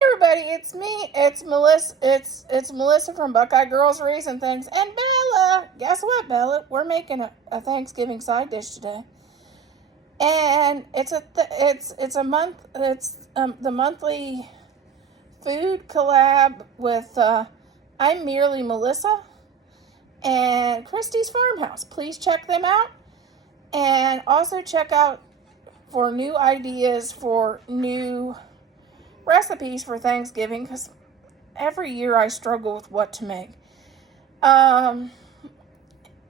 Everybody, it's me. It's Melissa. It's Melissa from Buckeye Girls Reason Things. And Bella, guess what, Bella? We're making a Thanksgiving side dish today, and it's a month. It's the monthly food collab with I'm Merely Melissa and Christie's Farmhouse. Please check them out, and also check out for new ideas for new recipes for Thanksgiving, because every year I struggle with what to make. In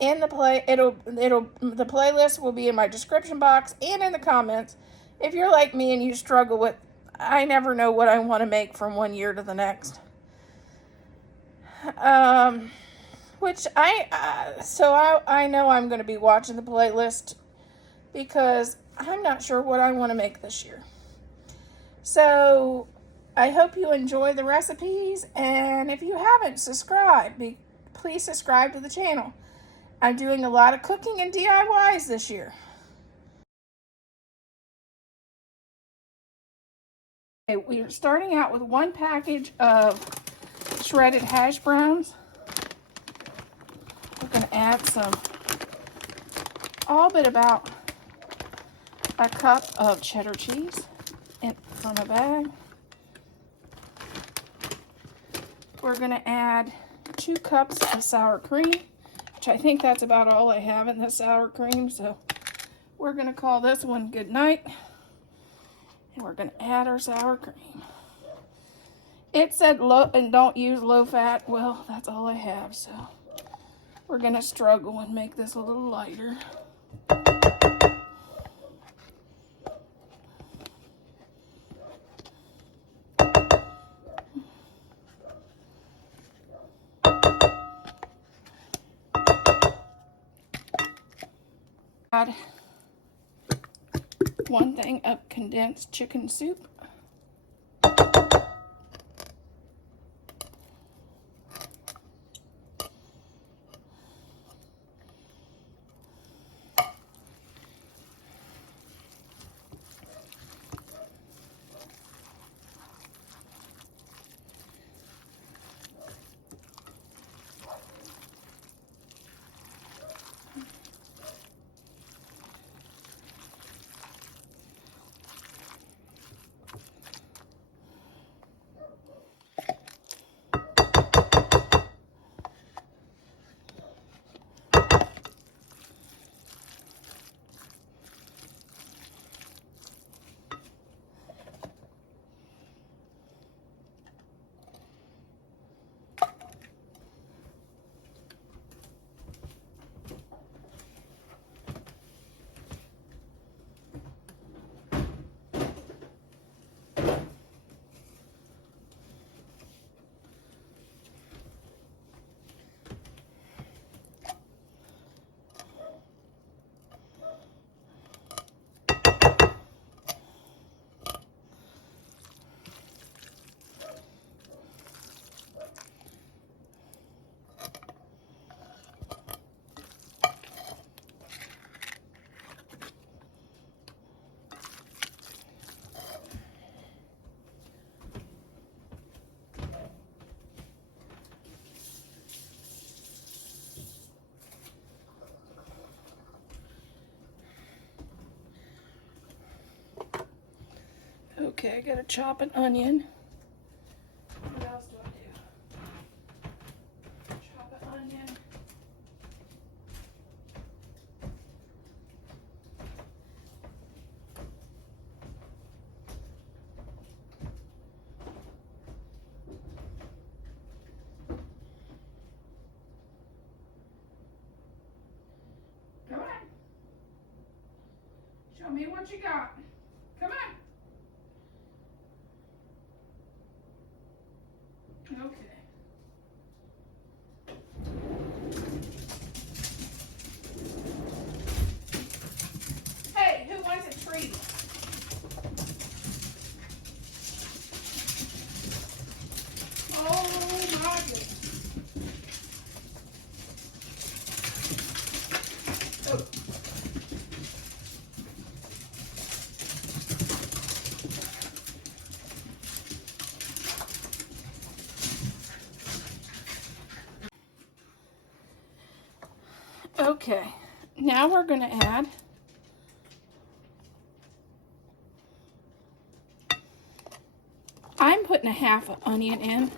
the the playlist will be in my description box and in the comments. If you're like me and you struggle with, I never know what I want to make from one year to the next. Which I know I'm going to be watching the playlist because I'm not sure what I want to make this year. So I hope you enjoy the recipes, and if you haven't subscribed, please subscribe to the channel. I'm doing a lot of cooking and DIYs this year. Okay, we are starting out with one package of shredded hash browns. We're going to add all but about a cup of cheddar cheese from a bag. We're going to add 2 cups of sour cream, which I think that's about all I have in the sour cream, so we're going to call this one good night. And we're going to add our sour cream. It said low and don't use low fat. Well, that's all I have, so we're going to struggle and make this a little lighter. Add 1 thing of condensed chicken soup. Okay, I gotta chop an onion. What else do I do? Chop an onion. Come on. Show me what you got. Come on. Okay. Hey, who wants a treat? Oh my goodness. Oh. Okay, now we're going to add I'm putting a half onion in.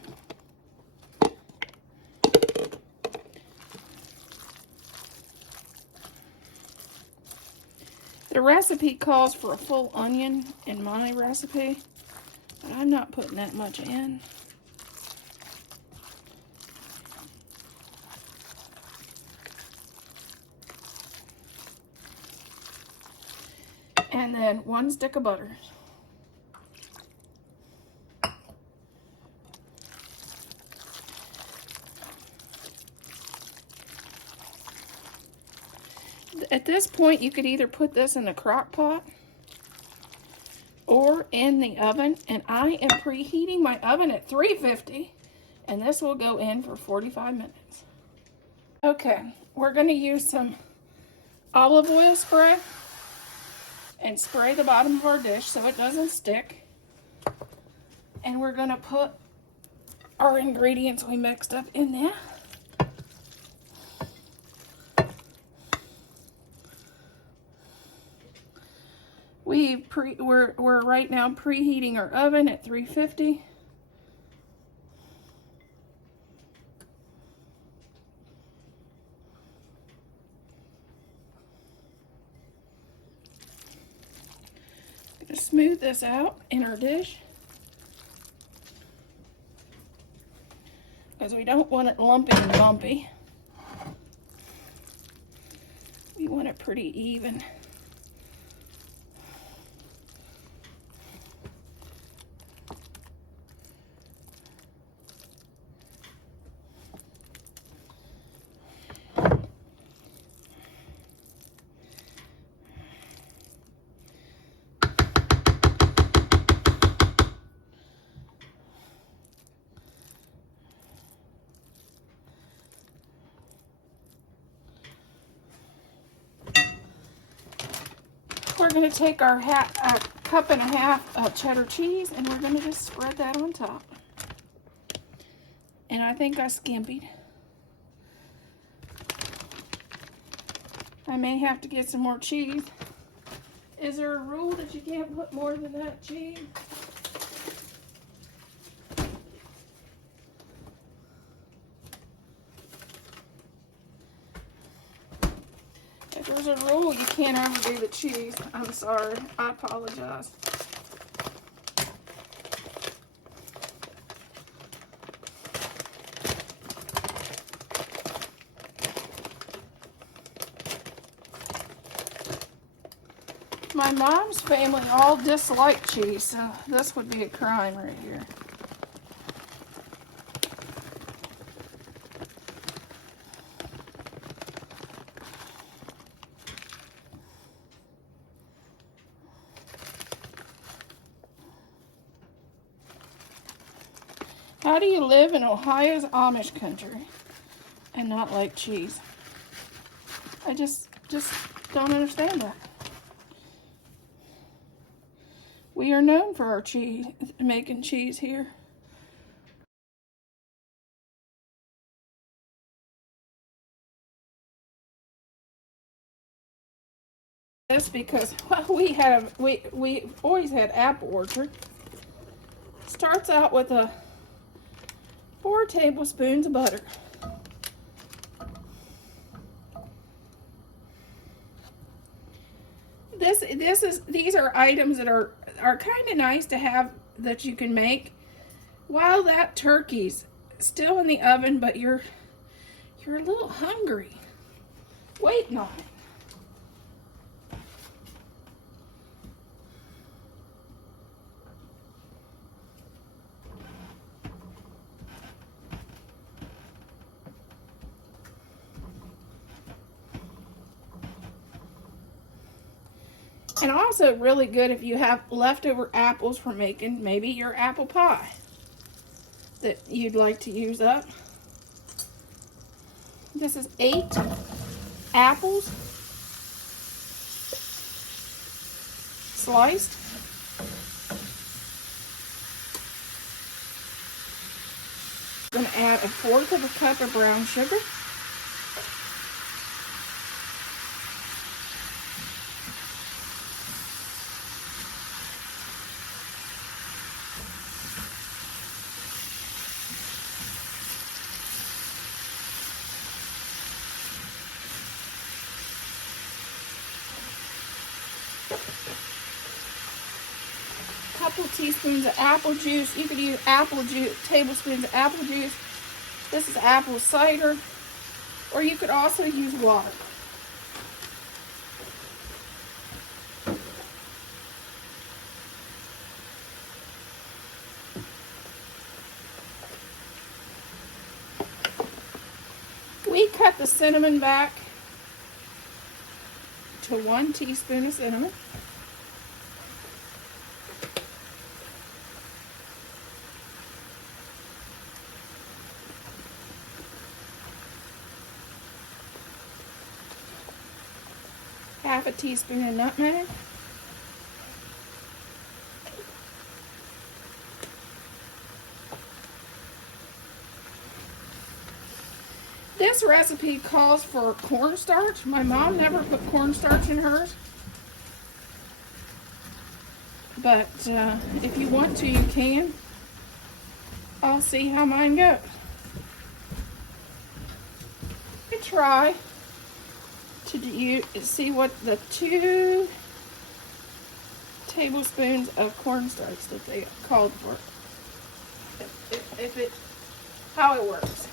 The recipe calls for a full onion in my recipe, but I'm not putting that much in. And then 1 stick of butter. At this point, you could either put this in a crock pot or in the oven, and I am preheating my oven at 350, and this will go in for 45 minutes. Okay, we're going to use some olive oil spray and spray the bottom of our dish so it doesn't stick. And we're going to put our ingredients we mixed up in there. We're right now preheating our oven at 350. Gonna smooth this out in our dish because we don't want it lumpy and bumpy. We want it pretty even. We're going to take our cup and a half of cheddar cheese, and we're going to just spread that on top. And I think I skimpied. I may have to get some more cheese. Is there a rule that you can't put more than that cheese? If there's a rule, you can't overdo the cheese. I'm sorry. I apologize. My mom's family all dislike cheese, so this would be a crime right here. How do you live in Ohio's Amish country and not like cheese? I just don't understand that. We are known for our cheese, making cheese here. This because well, we always had apple orchard. Starts out with 4 tablespoons of butter. These are items that are kind of nice to have that you can make while that turkey's still in the oven, but you're a little hungry waiting on it. And also really good if you have leftover apples from making maybe your apple pie that you'd like to use up. This is 8 apples sliced. I'm going to add 1/4 cup of brown sugar. Couple teaspoons of apple juice. You could use apple juice, tablespoons of apple juice. This is apple cider, or you could also use water. We cut the cinnamon back to 1 teaspoon of cinnamon. Half a teaspoon of nutmeg. This recipe calls for cornstarch. My mom never put cornstarch in hers. But if you want to, you can. I'll see how mine goes. Try to see what the 2 tablespoons of cornstarch that they called for. How it works.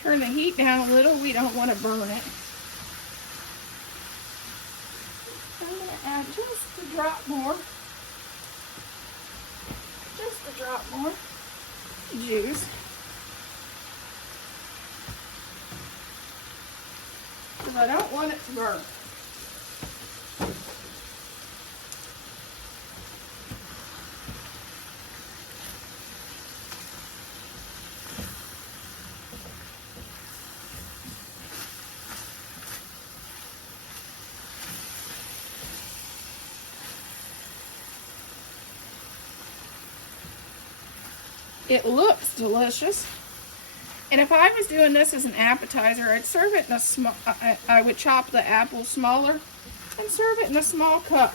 Turn the heat down a little. We don't want to burn it. I'm going to add just a drop more. Just a drop more juice. Because I don't want it to burn. It looks delicious. And if I was doing this as an appetizer, I'd serve it in a small, I would chop the apples smaller and serve it in a small cup.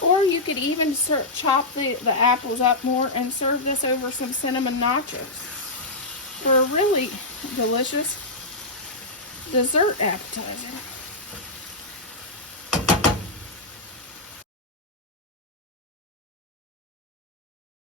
Or you could even chop the apples up more and serve this over some cinnamon nachos for a really delicious dessert appetizer.